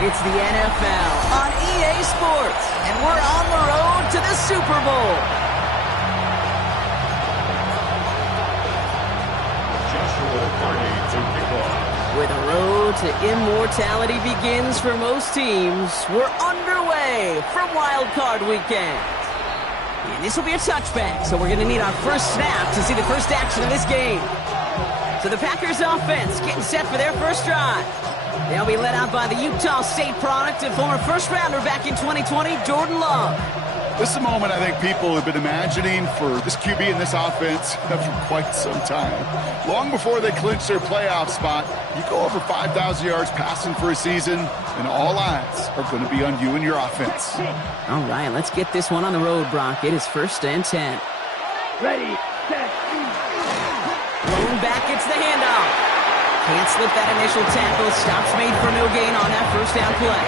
It's the NFL on EA Sports, and we're on the road to the Super Bowl. Where the road to immortality begins for most teams, we're underway from Wild Card Weekend. And this will be a touchback, so we're going to need our first snap to see the first action of this game. So the Packers offense getting set for their first drive. They'll be led out by the Utah State product and former first-rounder back in 2020, Jordan Love. This is a moment I think people have been imagining for this QB and this offense for quite some time. Long before they clinch their playoff spot, you go over 5,000 yards passing for a season, and all eyes are going to be on you and your offense. All right, let's get this one on the road, Brock. It is 1st and 10. Ready, set. Blown back, it's the handoff. Can't slip that initial tackle. Stops made for no gain on that first down play.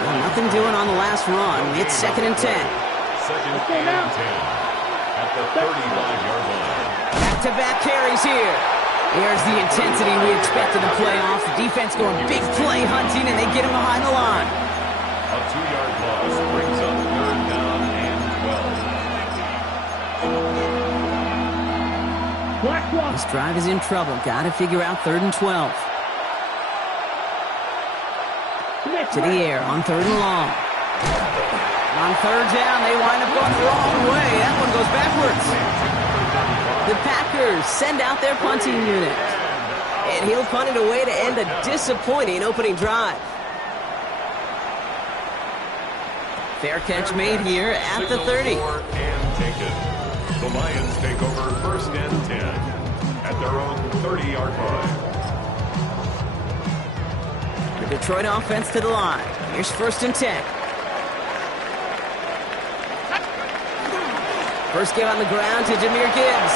Well, nothing doing on the last run. It's 2nd and 10. 2nd and 10 at the 35-yard line. Back-to-back carries here. There's the intensity we expected to play off. The defense going big play hunting, and they get him behind the line. A 2-yard loss brings up 3rd down and 12. This drive is in trouble. Got to figure out 3rd and 12. To the air on 3rd and long. On 3rd down, they wind up going the wrong way. That one goes backwards. The Packers send out their punting unit. And he'll punt it away to end a disappointing opening drive. Fair catch made here at the 30. And taken. The Lions take over 1st and 10 at their own 30-yard line. The Detroit offense to the line. Here's 1st and 10. First give on the ground to Jahmyr Gibbs.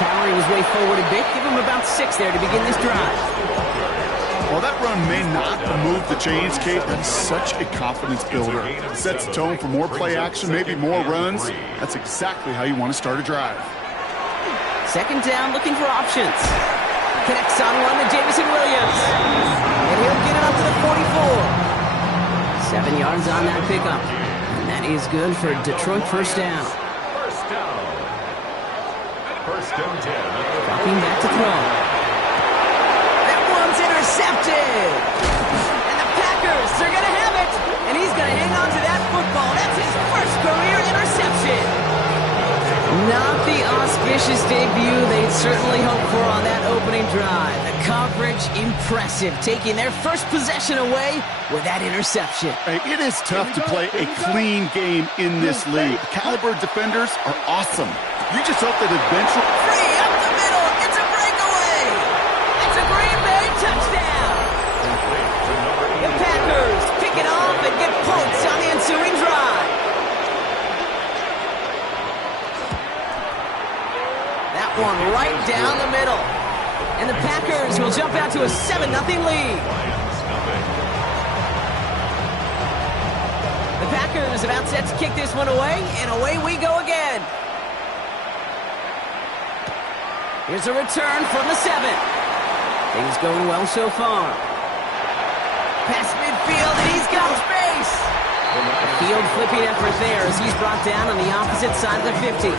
Power, he was way forward a bit. Give him about 6 there to begin this drive. While that run may not move the chains, Kate, that's such a confidence builder. It sets the tone for more play action, maybe more runs. That's exactly how you want to start a drive. 2nd down, looking for options. Connects on one to Jamison Williams. And he'll get it up to the 44. 7 yards on that pickup. And that is good for Detroit first down. First down. 1st and 10. Dropping back to throw. That one's intercepted. And the Packers are going to have it. And he's going to hang on to that football. That's his first career interception. Not the auspicious debut they'd certainly hoped for on that opening drive. The coverage, impressive, taking their first possession away with that interception. Hey, it is tough to play a clean game in this league. The caliber of defenders are awesome. You just hope that eventually... Free up the middle. It's a breakaway. It's a Green Bay touchdown. The Packers pick it off and get points on the ensuing drive. One right down the middle. And the Packers will jump out to a 7-0 lead. The Packers about set to kick this one away, and away we go again. Here's a return from the 7. Things going well so far. Past midfield, and he's got space. A field flipping effort there as he's brought down on the opposite side of the 50.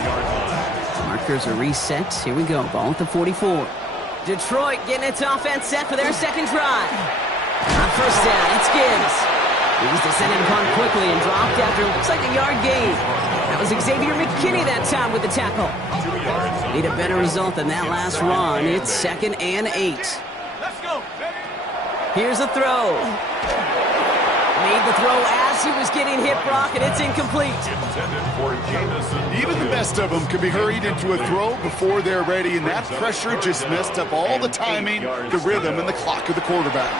Markers are reset. Here we go. Ball at the 44. Detroit getting its offense set for their 2nd drive. On 1st down, it's Gibbs. He's descended upon quickly and dropped after looks like a yard gain. That was Xavier McKinney that time with the tackle. Need a better result than that last run. It's 2nd and 8. Let's go. Here's a throw. Made the throw as he was getting hit, Brock, and it's incomplete. Even the best of them can be hurried into a throw before they're ready, and that pressure just messed up all the timing, the rhythm, and the clock of the quarterback.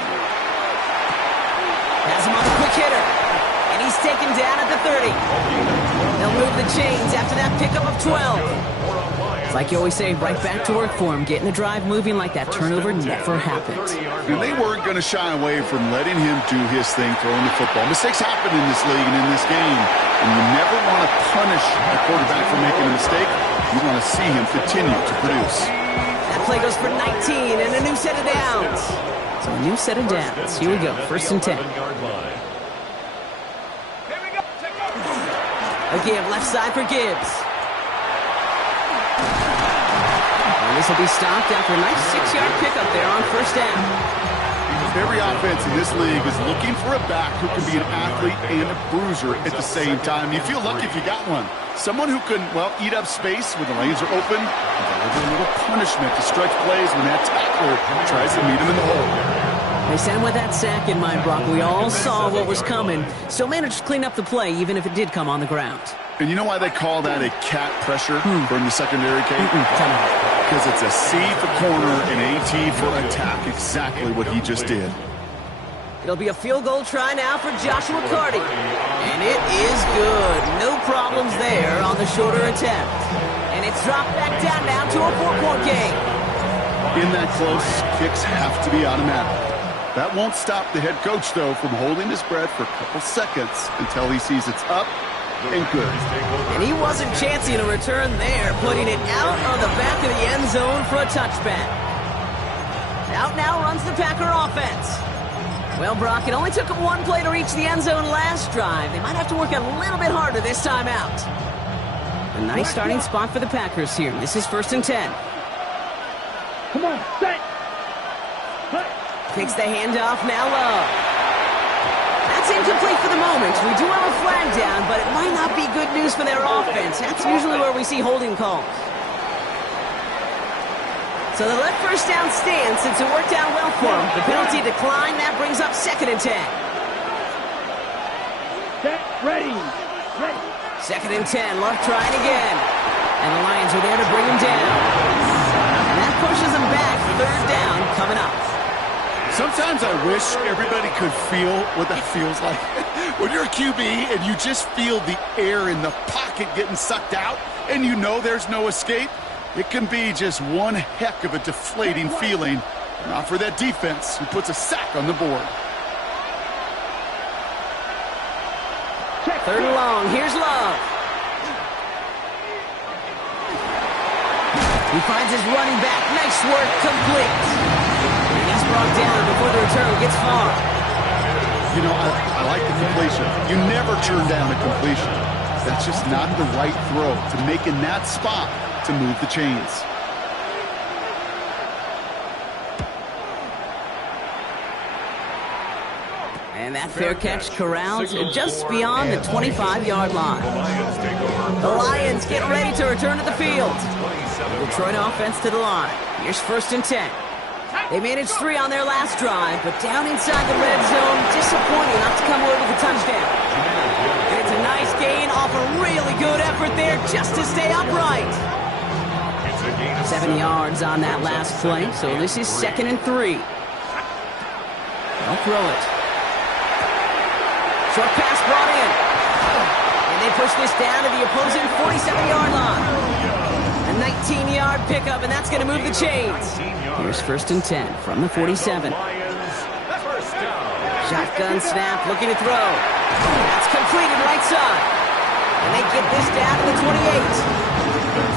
Has him on the quick hitter, and he's taken down at the 30. They'll move the chains after that pickup of 12. It's like you always say, right back to work for him, getting the drive moving like that turnover never happened. And they weren't going to shy away from letting him do his thing throwing the football. Mistakes happen in this league and in this game, and you never want to punish a quarterback for making a mistake. You want to see him continue to produce. That play goes for 19 and a new set of downs. So a new set of downs. Here we go, 1st and 10. A give, left side for Gibbs. And this will be stopped after a nice 6-yard pickup there on 1st down. Every offense in this league is looking for a back who can be an athlete and a bruiser at the same time. You feel lucky if you got one. Someone who can, well, eat up space when the lanes are open and deliver a little punishment to stretch plays when that tackler tries to meet him in the hole. They sent with that sack in mind, Brock. We all saw what was coming. Still managed to clean up the play, even if it did come on the ground. And you know why they call that a cat pressure from the secondary, Kate? Because it's a C for corner and a T for attack. Exactly what he just did. It'll be a field goal try now for Joshua Carty. And it is good. No problems there on the shorter attempt. And it's dropped back down now to a 4-point game. In that close, kicks have to be automatic. That won't stop the head coach, though, from holding his breath for a couple seconds until he sees it's up and good. And he wasn't chancing a return there, putting it out of the back of the end zone for a touchback. Out now runs the Packer offense. Well, Brock, it only took them one play to reach the end zone last drive. They might have to work a little bit harder this time out. A nice starting spot for the Packers here. This is 1st and 10. Come on, set. Takes the handoff now low. That's incomplete for the moment. We do have a flag down, but it might not be good news for their offense. That's usually where we see holding calls. So they let 1st down stand since it worked out well for them. The penalty declined. That brings up 2nd and 10. Set, ready. 2nd and 10. Love trying again. And the Lions are there to bring him down. And that pushes them back. 3rd down coming up. Sometimes I wish everybody could feel what that feels like. When you're a QB and you just feel the air in the pocket getting sucked out and you know there's no escape, it can be just one heck of a deflating feeling. Not for that defense who puts a sack on the board. 3rd and long. Here's Love. He finds his running back. Nice work. Complete. He's brought down before the return gets far. You know, I like the completion. You never turn down a completion. That's just not the right throw to make in that spot to move the chains. And that fair catch corrals just beyond the 25-yard line. The Lions get ready to return to the field. Detroit offense to the line. Here's 1st and 10. They managed 3 on their last drive, but down inside the red zone, disappointing not to come away with a touchdown. And it's a nice gain off a really good effort there just to stay upright. 7 yards on that last play, so this is 2nd and 3. They'll throw it. Short pass brought in. And they push this down to the opposing 47-yard line. A 19-yard pickup, and that's going to move the chains. Here's 1st and 10 from the 47. Shotgun snap, looking to throw. That's completed right side. And they get this down to the 28.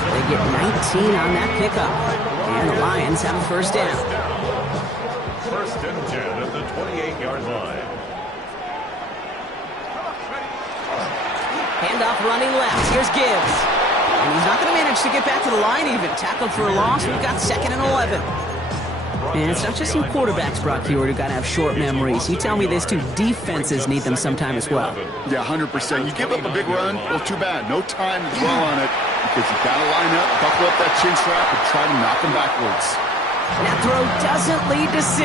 They get 19 on that pickup. And the Lions have a 1st down. 1st and 10 at the 28-yard line. Handoff running left. Here's Gibbs. And he's not going to manage to get back to the line even. Tackled for a loss. We've got 2nd and 11. And it's not just some quarterbacks, Brock Hewitt, who got to have short memories. You tell me this too, defenses need them sometime as well. Yeah, 100%. You give up a big run, well, too bad. No time to dwell on it because you got to line up, buckle up that chin strap, and try to knock them backwards. That throw doesn't lead to 6.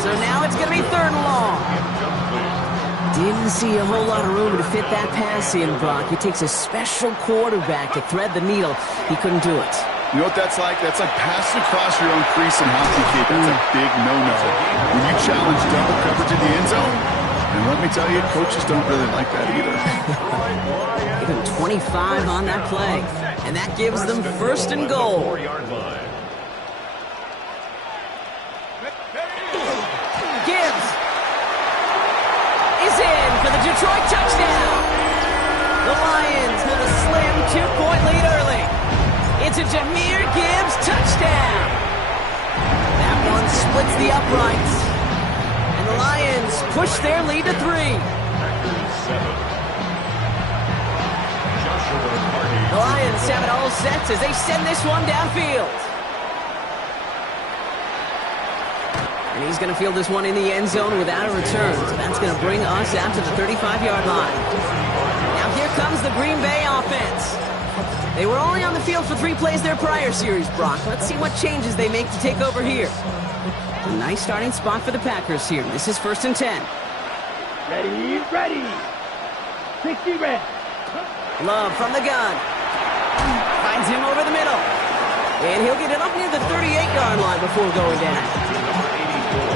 So now it's going to be 3rd and long. Didn't see a whole lot of room to fit that pass in, Brock. It takes a special quarterback to thread the needle. He couldn't do it. You know what that's like? That's like passing across your own crease in hockey, kid. That's a big no-no. When you challenge double coverage in the end zone, and let me tell you, coaches don't really like that either. Give him 25 on that play, and that gives them 1st and goal. Gibbs is in for the Detroit touchdown. The Lions have a slim 2-point lead early. It's a Jahmyr Gibbs touchdown. That one splits the uprights. And the Lions push their lead to 3. The Lions have it all set as they send this one downfield. And he's going to field this one in the end zone without a return. So that's going to bring us out to the 35-yard line. Now here comes the Green Bay offense. They were only on the field for 3 plays their prior series, Brock. Let's see what changes they make to take over here. A nice starting spot for the Packers here. This is 1st and 10. Ready, ready. 60 red. Love from the gun. Finds him over the middle. And he'll get it up near the 38-yard line before going down.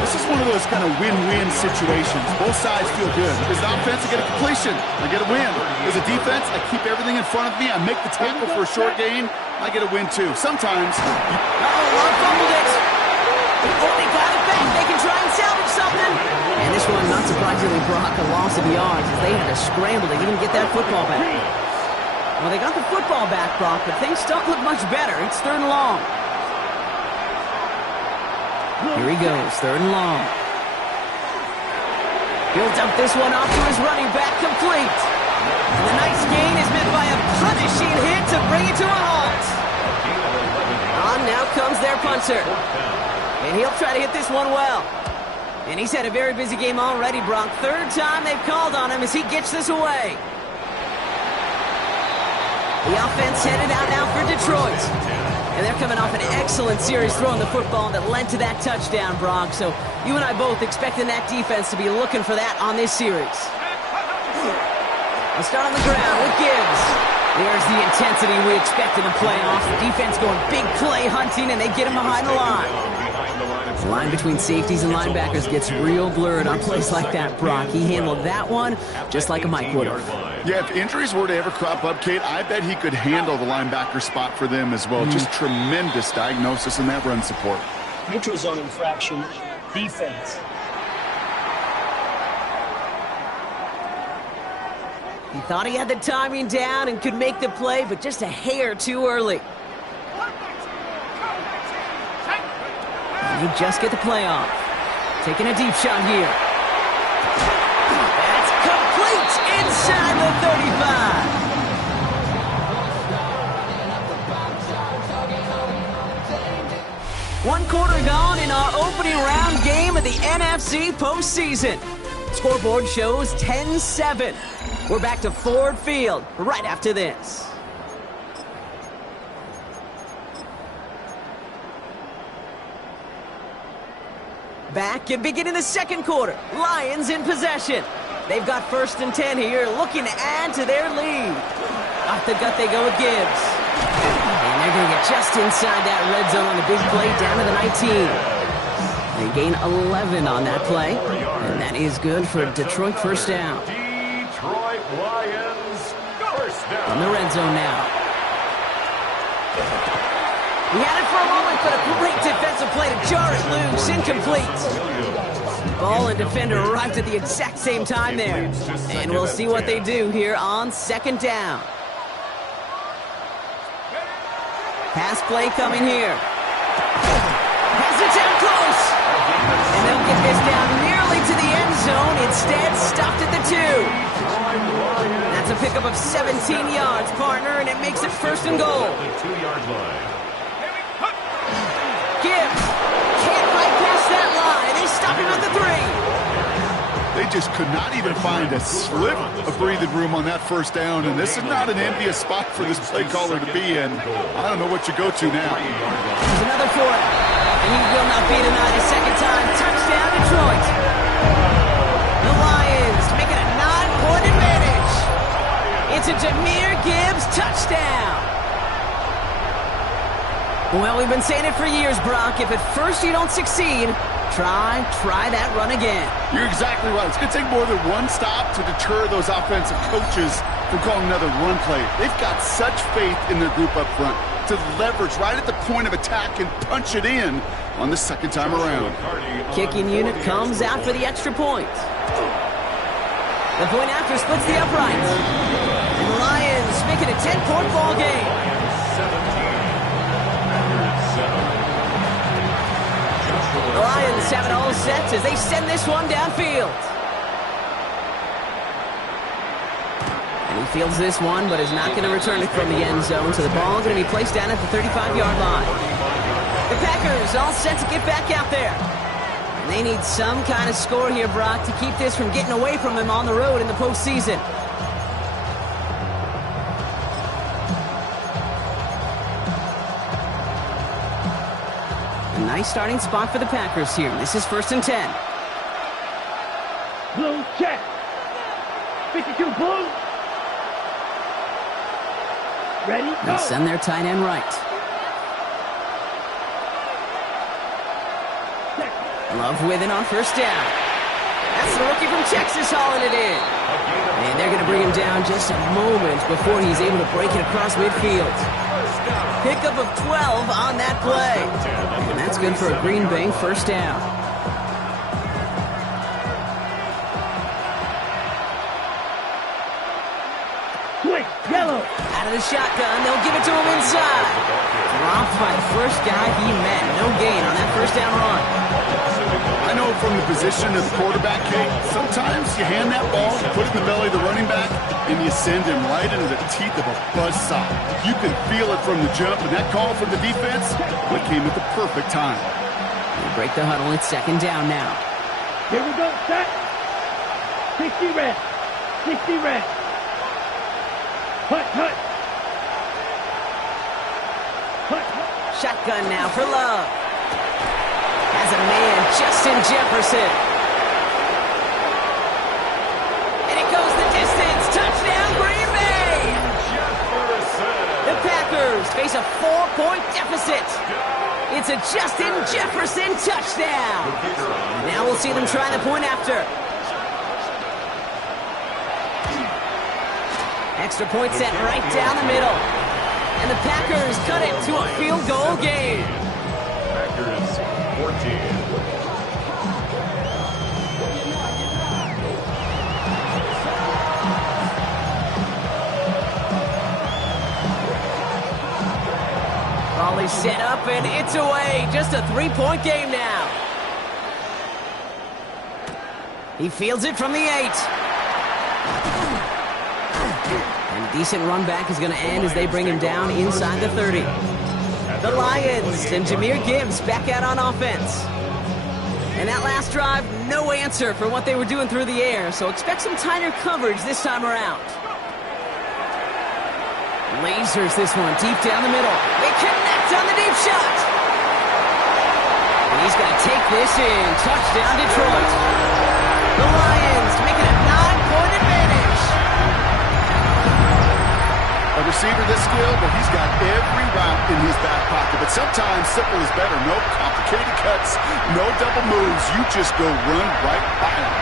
This is one of those kind of win-win situations. Both sides feel good. As an offense, I get a completion. I get a win. As a defense, I keep everything in front of me. I make the tackle for a short gain. I get a win, too. Sometimes... Love fumbled it. Oh, they got it back. They can try and salvage something. And this one, not surprisingly, Brock, a loss of yards as they had to scramble to even get that football back. Well, they got the football back, Brock, but things don't look much better. It's 3rd and long. Here he goes, 3rd and long. He'll dump this one off to his running back, complete. And the nice gain is met by a punishing hit to bring it to a halt. On now comes their punter. And he'll try to hit this one well. And he's had a very busy game already, Brock. 3rd time they've called on him as he gets this away. The offense headed out now for Detroit. And they're coming off an excellent series throwing the football that led to that touchdown, Brock. So you and I both expecting that defense to be looking for that on this series. I'll start on the ground with Gibbs. There's the intensity we expect in the playoffs. The defense going big play hunting, and they get him behind the line. The line between safeties and linebackers gets real blurred on plays like that, Brock. He handled that one just like a Mike would have. Yeah, if injuries were to ever crop up, Kate, I bet he could handle the linebacker spot for them as well. Just tremendous diagnosis in that run support. Neutral zone infraction, defense. He thought he had the timing down and could make the play, but just a hair too early. You just get the play off. Taking a deep shot here. That's complete inside the 35. 1 quarter gone in our opening round game of the NFC postseason. Scoreboard shows 10-7. We're back to Ford Field right after this. Back and beginning the 2nd quarter. Lions in possession. They've got 1st and 10 here, looking to add to their lead. Off the gut they go with Gibbs. And they're going to get just inside that red zone on the big play down to the 19. They gain 11 on that play. And that is good for Detroit 1st down. Detroit Lions 1st down. In the red zone now. He had it for a moment, but a great defensive play to jar it loose. Incomplete. Ball and defender arrived at the exact same time there. And we'll see what they do here on 2nd down. Pass play coming here. Pass it down close. And they'll get this down nearly to the end zone. Instead, stopped at the 2. That's a pickup of 17 yards, partner, and it makes it 1st and goal. The 2-yard line. Gibbs can't bypass that line. They stop him at the 3. They just could not even find a slip of breathing room on that 1st down, and this is not an envious spot for this play caller to be in. I don't know what you go to now. There's another for it, and he will not be denied a 2nd time. Touchdown, Detroit. The Lions making a 9-point advantage. It's a Jahmyr Gibbs touchdown. Well, we've been saying it for years, Brock. If at first you don't succeed, try that run again. You're exactly right. It's going to take more than one stop to deter those offensive coaches from calling another run play. They've got such faith in their group up front to leverage right at the point of attack and punch it in on the 2nd time around. Kicking unit comes out for the extra point. The point after splits the uprights. And the Lions make it a 10-point ball game. have it all set as they send this one downfield. And he fields this one, but is not going to return it from the end zone, so the ball is going to be placed down at the 35-yard line. The Packers all set to get back out there. And they need some kind of score here, Brock, to keep this from getting away from them on the road in the postseason. A nice starting spot for the Packers here. This is 1st and 10. Blue check. 52 blue. Ready, They'll go. send their tight end right. Love with it on 1st down. That's the rookie from Texas hauling it in. And they're going to bring him down just a moment before he's able to break it across midfield. Pickup of 12 on that play. And that's good for a Green Bay 1st down. Switch, yellow. Out of the shotgun, they'll give it to him inside. Dropped by the first guy he met. No gain on that 1st down run. I know from the position of the quarterback, Kate, sometimes you hand that ball, put it in the belly of the running back, and you send him right into the teeth of a buzzsaw. You can feel it from the jump, and that call from the defense, it came at the perfect time. They break the huddle. It's 2nd down now. Here we go, set. 60 red. 60 red. Hut, hut. Hut, hut. Shotgun now for Love. Has a man, Justin Jefferson. And it goes the distance. Touchdown, Green Bay! The Packers face a 4-point deficit. It's a Justin Jefferson touchdown. Now we'll see them try the point after. Extra point set right down the middle. And the Packers cut it to a field goal game. Packers 14. Ball is set up and it's away. Just a 3-point game now. He fields it from the 8. And a decent run back is going to end as they bring him down inside the 30. The Lions and Jahmyr Gibbs back out on offense. And that last drive, no answer for what they were doing through the air, so expect some tighter coverage this time around. Lasers this one deep down the middle. They connect on the deep shot. And he's going to take this in. Touchdown, Detroit. The Lions make it a 9-point advantage. A receiver this skilled, well, he's got every route in his back pocket. But sometimes simple is better. No complicated cuts, no double moves. You just go run right by him.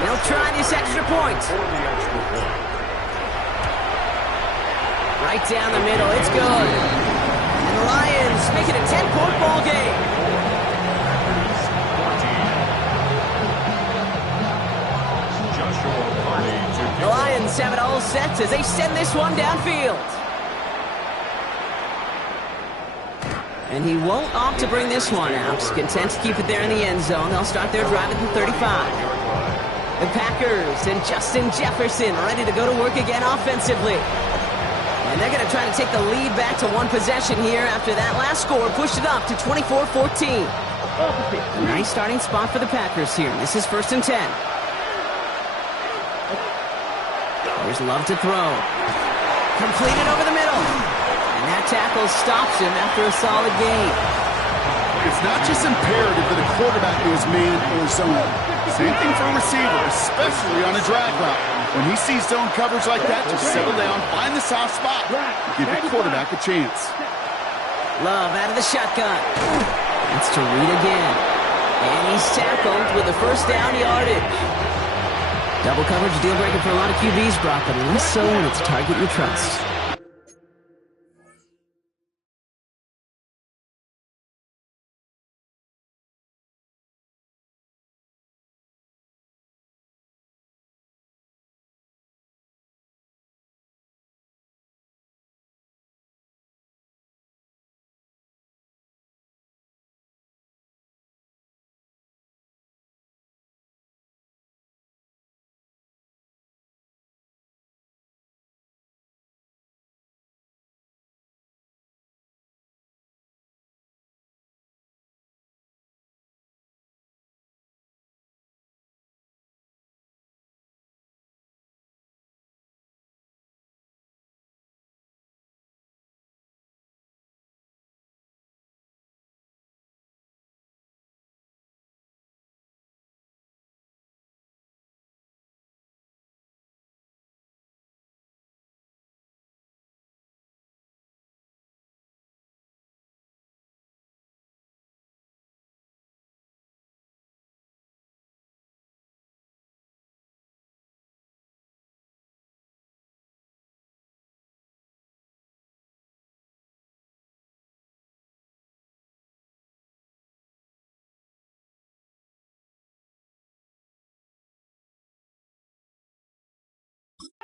They'll try this extra point. Right down the middle. It's good. And the Lions make it a 10-point ball game. The Lions have it all set as they send this one downfield. And he won't opt to bring this one out. Content to keep it there in the end zone. They'll start their drive at the 35. The Packers and Justin Jefferson ready to go to work again offensively. And they're going to try to take the lead back to one possession here after that last score pushed it up to 24-14. A nice starting spot for the Packers here. This is 1st and 10. There's Love to throw. Completed over the middle. And that tackle stops him after a solid gain. It's not just imperative that a quarterback knows man or zone. Same thing for a receiver, especially on a drag route. When he sees zone coverage like that, just settle down, find the soft spot, give your quarterback a chance. Love out of the shotgun. It's to Reed again. And he's tackled with the 1st down yardage. Double coverage, deal breaker for a lot of QBs, Brock, but less so when it's a target you trust.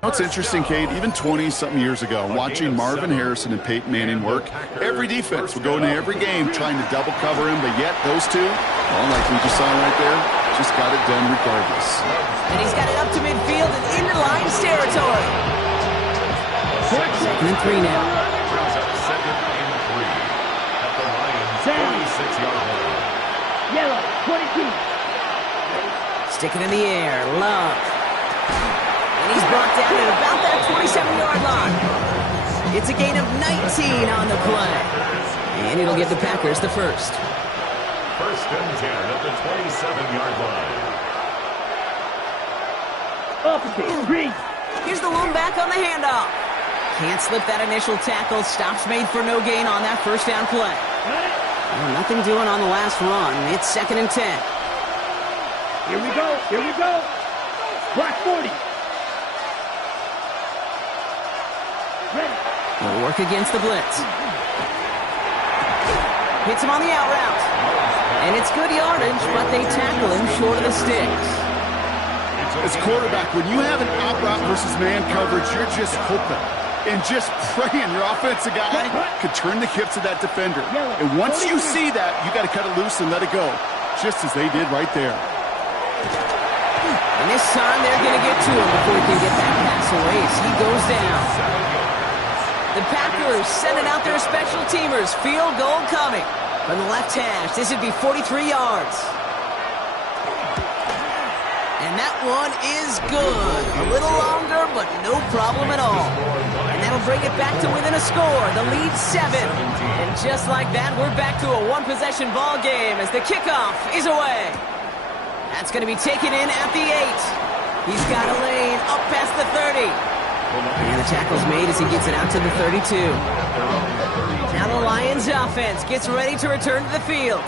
It's interesting, Kate, even 20-something years ago, watching Marvin Harrison and Peyton Manning work, every defense would go into every game trying to double cover him, but yet those two, well, like we just saw right there, just got it done regardless. And he's got it up to midfield and into Lions territory. 2nd and 3 now. Brings up 2nd and 3 at the Lions' 46-yard line. Yellow, 22. Stick it in the air. Love. And he's brought down at about that 27-yard line. It's a gain of 19 on the play. And it'll give the Packers the first. 1st and 10 at the 27-yard line. Opposite, green. Here's the loom back on the handoff. Can't slip that initial tackle. Stops made for no gain on that first down play. Well, nothing doing on the last run. It's 2nd and 10. Here we go, here we go. Block 40. Ready. He'll work against the blitz. Hits him on the out route. And it's good yardage, but they tackle him short of the sticks. As quarterback, when you have an out route versus man coverage, you're just hoping and just praying your offensive guy could turn the hips of that defender. And once you see that, you got to cut it loose and let it go, just as they did right there. And this time they're going to get to him before he can get that pass away as he goes down. The Packers sending out their special teamers. Field goal coming from the left hash. This would be 43 yards. And that one is good. A little longer, but no problem at all. And that'll bring it back to within a score. The lead's 7. And just like that, we're back to a one-possession ball game as the kickoff is away. That's going to be taken in at the 8. He's got a lane up past the 30. And the tackle's made as he gets it out to the 32. Now the Lions offense gets ready to return to the field.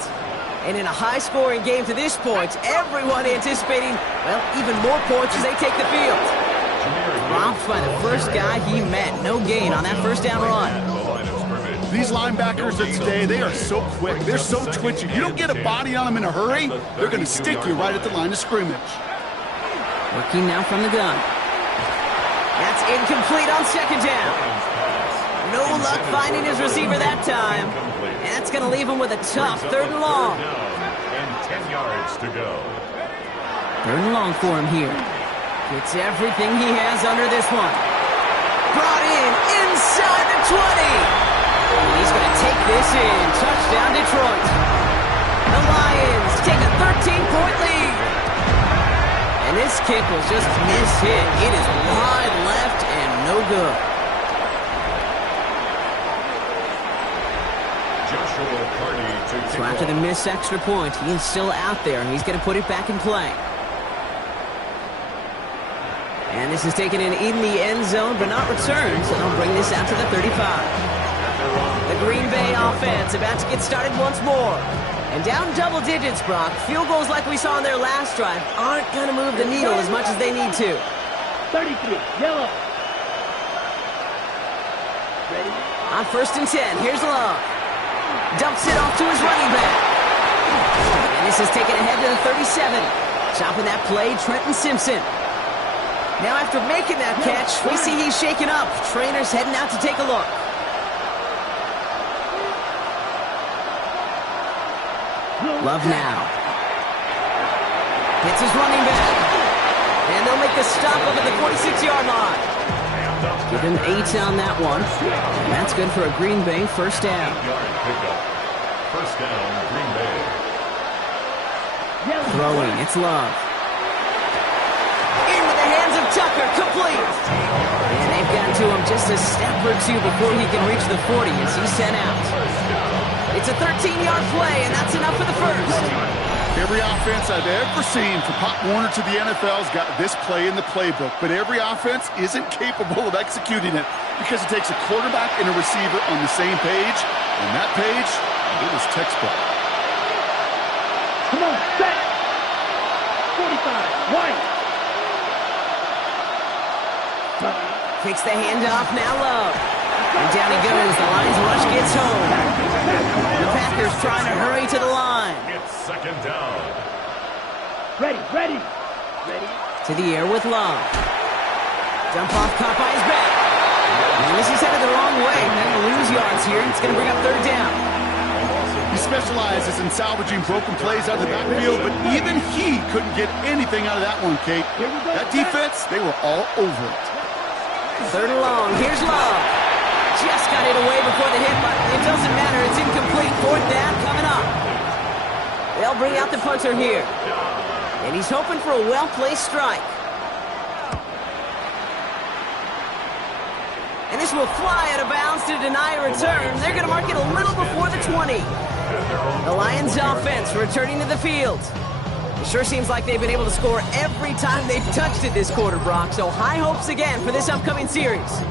And in a high-scoring game to this point, everyone anticipating, well, even more points as they take the field. Dropped by the first guy he met. No gain on that first down run. These linebackers of today, they are so quick. They're so twitchy. You don't get a body on them in a hurry, they're going to stick you right at the line of scrimmage. Working now from the gun. That's incomplete on 2nd down. No luck finding his receiver that time. And that's going to leave him with a tough 3rd and long. And 10 yards to go. 3rd and long for him here. Gets everything he has under this one. Brought in inside the 20. He's going to take this in. Touchdown, Detroit. The Lions take a 13-point lead. And this kick was just miss-hit. It is wide left and no good. So after the missed extra point, he is still out there, and he's going to put it back in play. And this is taken in the end zone, but not returned, so they'll bring this out to the 35. The Green Bay offense about to get started once more. And down double digits, Brock. Field goals like we saw on their last drive aren't going to move the needle as much as they need to. 33, yellow. Ready? On 1st and 10, here's Love. Dumps it off to his running back. And this is taken ahead to the 37. Chopping that play, Trenton Simpson. Now after making that catch, we see he's shaken up. Trainer's heading out to take a look. Love now. Hits his running back. And they'll make the stop up at the 46-yard line. Give him 8 on that one. And that's good for a Green Bay first down. First down, Green Bay. Throwing, it's Love. Into the hands of Tucker, complete. And they've gotten to him just a step or two before he can reach the 40 as he's sent out. It's a 13-yard play, and that's enough for the first. Every offense I've ever seen from Pop Warner to the NFL's got this play in the playbook, but every offense isn't capable of executing it because it takes a quarterback and a receiver on the same page, and that page, it was textbook. Come on, set. 45, White. Takes the handoff, now Love. And down he goes, the Lions rush gets home. The Packers trying to hurry to the line. It's 2nd down. Ready, ready. Ready. To the air with Love. Dump off caught by his back. And this is headed the wrong way. They're going to lose yards here. It's going to bring up third down. He specializes in salvaging broken plays out of the backfield, but even he couldn't get anything out of that one, Kate. That defense, they were all over it. Third and long. Here's Love. Just got it away before the hit, but it doesn't matter. It's incomplete. Fourth down coming up. They'll bring out the punter here. And he's hoping for a well-placed strike. And this will fly out of bounds to deny a return. They're going to mark it a little before the 20. The Lions offense returning to the field. It sure seems like they've been able to score every time they've touched it this quarter, Brock. So high hopes again for this upcoming series.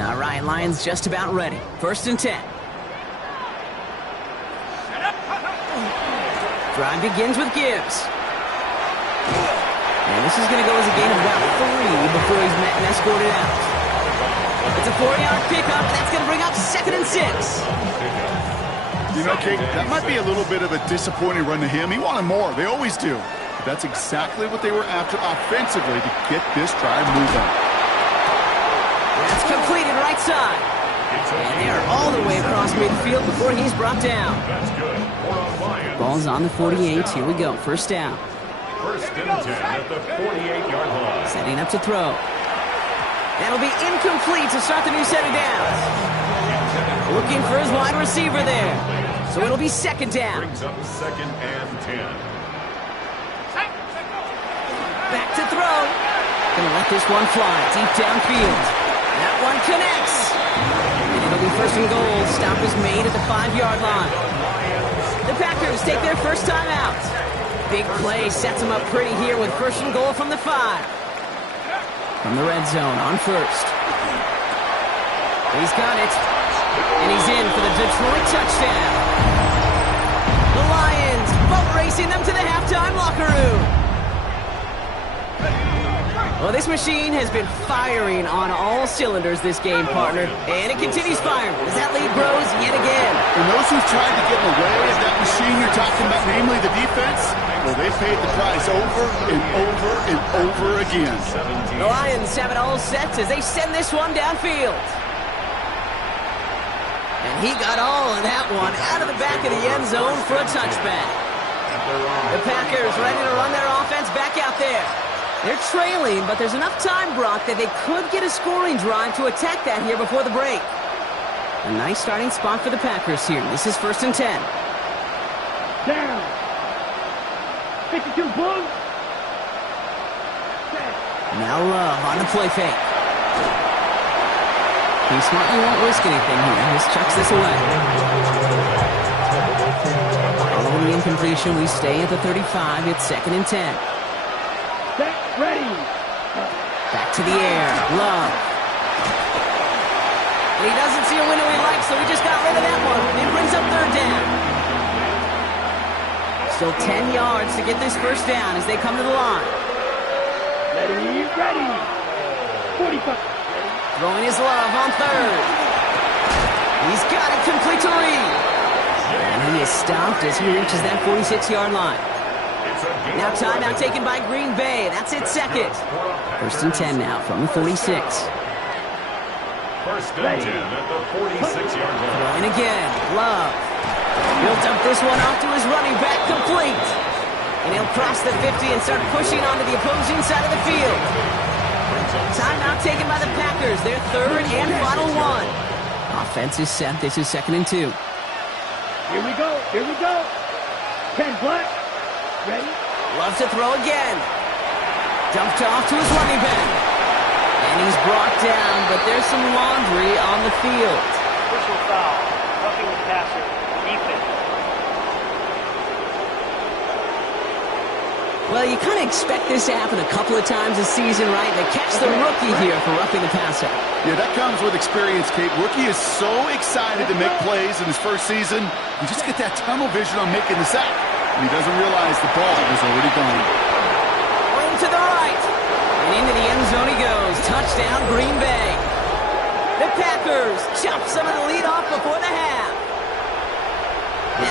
All right, Lions just about ready. First and 10. Drive begins with Gibbs. And this is going to go as a gain of about 3 before he's met and escorted out. It's a 4-yard pickup. That's going to bring up 2nd and 6. You know, Kate, that might be a little bit of a disappointing run to him. He wanted more. They always do. But that's exactly what they were after offensively to get this drive moving. That's completed right side. And they are all the way across midfield before he's brought down. Ball's on the 48. Here we go. First down. First and 10 at the 48-yard line. Setting up to throw. That'll be incomplete to start the new set of downs. Looking for his wide receiver there. So it'll be second down. Brings up 2nd and 10. Back to throw. Gonna let this one fly deep downfield. That one connects. And it'll be first and goal. Stop is made at the 5-yard line. The Packers take their first time out. Big play sets him up pretty here with first and goal from the 5. From the red zone on first. He's got it. And he's in for the Detroit touchdown. The Lions boat racing them to the halftime locker room. Well, this machine has been firing on all cylinders this game, partner. And it continues firing as that lead grows yet again. And those who've tried to get in the way of that machine you're talking about, namely the defense, well, they paid the price over and over and over again. The Lions have it all set as they send this one downfield. And he got all of that one out of the back of the end zone for a touchback. The Packers ready to run their offense back out there. They're trailing, but there's enough time, Brock, that they could get a scoring drive to attack that here before the break. A nice starting spot for the Packers here. This is first and 10. Down. 52 Blues. Now Love on the play fake. He smartly won't risk anything here. Just chucks this away. Following the incompletion, we stay at the 35. It's 2nd and 10. Set, ready. Back to the air. Love. And he doesn't see a window he likes, so he just got rid of that one. It brings up third down. Still 10 yards to get this first down as they come to the line. Ready, ready. 45. Throwing his Love on third. He's got it complete to Reed. And he is stopped as he reaches that 46-yard line. Now timeout taken by Green Bay. That's it, second. First and 10 now from the 46. First and 10 at the 46-yard line. Throwing again. Love. He'll dump this one off to his running back, complete. And he'll cross the 50 and start pushing onto the opposing side of the field. Timeout taken by the Packers. Their third and final one. Offense is set. This is 2nd and 2. Here we go, here we go. 10 black. Ready? Loves to throw again. Dumped off to his running back. And he's brought down, but there's some laundry on the field. Personal foul. Roughing the passer. Defense. Well, you kind of expect this to happen a couple of times this season, right? They catch the rookie here for roughing the passer. Yeah, that comes with experience, Kate. Rookie is so excited to make plays in his first season. You just get that tunnel vision on making the sack. And he doesn't realize the ball is already gone. Wing to the right. And into the end zone he goes. Touchdown, Green Bay. The Packers chop some of the lead off before the half.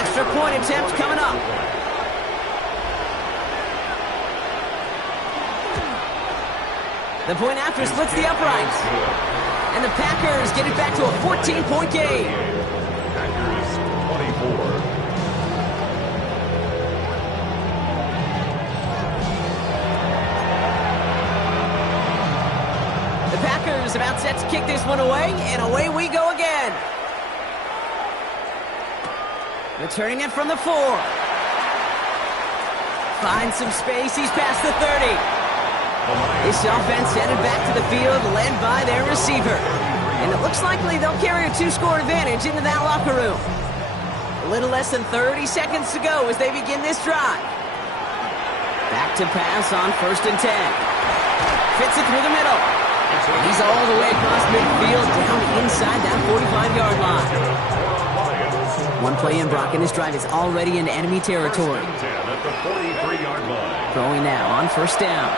Extra point attempt coming up. The point after splits the uprights. And the Packers get it back to a 14-point game. Packers 24. The Packers about set to kick this one away, and away we go again. Returning it from the 4. Finds some space, he's past the 30. This offense headed back to the field, led by their receiver. And it looks likely they'll carry a 2-score advantage into that locker room. A little less than 30 seconds to go as they begin this drive. Back to pass on 1st and 10. Fits it through the middle. He's all the way across midfield, down inside that 45-yard line. One play in, Brock, and this drive is already in enemy territory. At the 43-yard line. Throwing now on 1st down.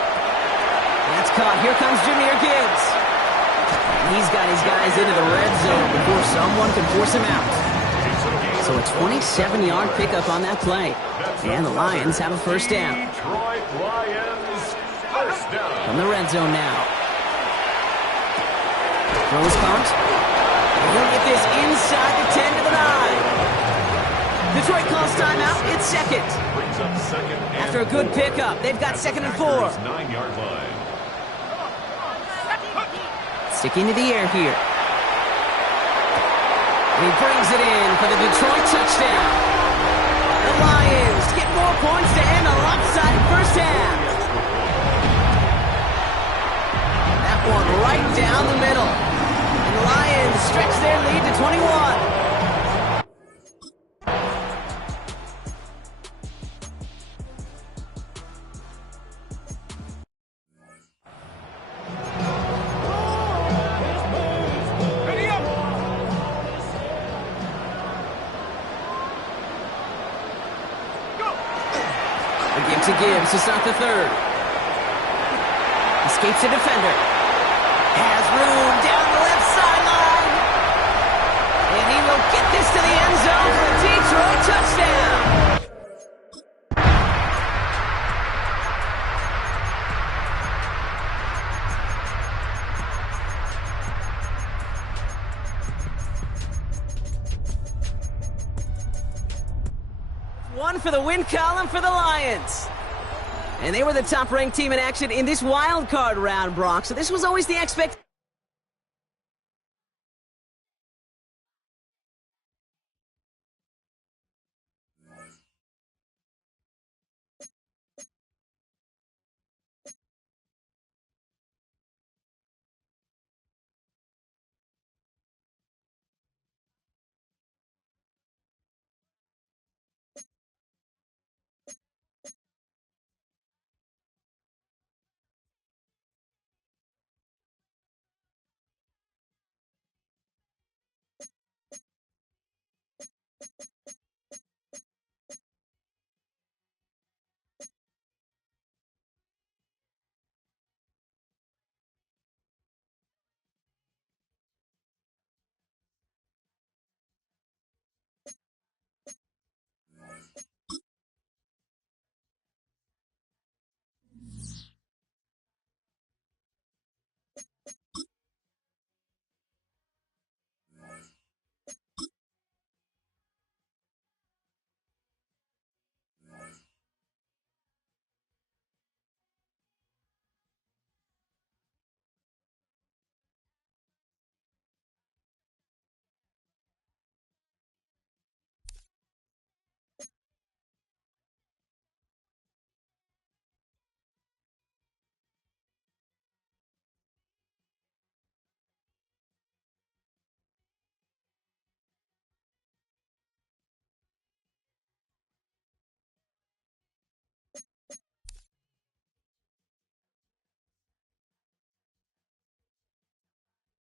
That's caught. Here comes Jahmyr Gibbs. And he's got his guys into the red zone before someone can force him out. So a 27-yard pickup on that play. And the Lions have a 1st down. Detroit Lions, 1st down. From the red zone now. Throws caught. And he'll get this inside the 10 to the 9. Detroit calls timeout. It's second. Brings up second. After a good pickup, they've got 2nd and 4. 9-yard line. Sticking to the air here. And he brings it in for the Detroit touchdown. The Lions get more points to end a lopsided first half. That one right down the middle. And the Lions stretch their lead to 21. To Gibbs to start the 3rd. Escapes a defender. Has room down the left sideline. And he will get this to the end zone for a Detroit touchdown. One for the win column for the Lions. And they were the top-ranked team in action in this wild card round, Brock. So this was always the expectation.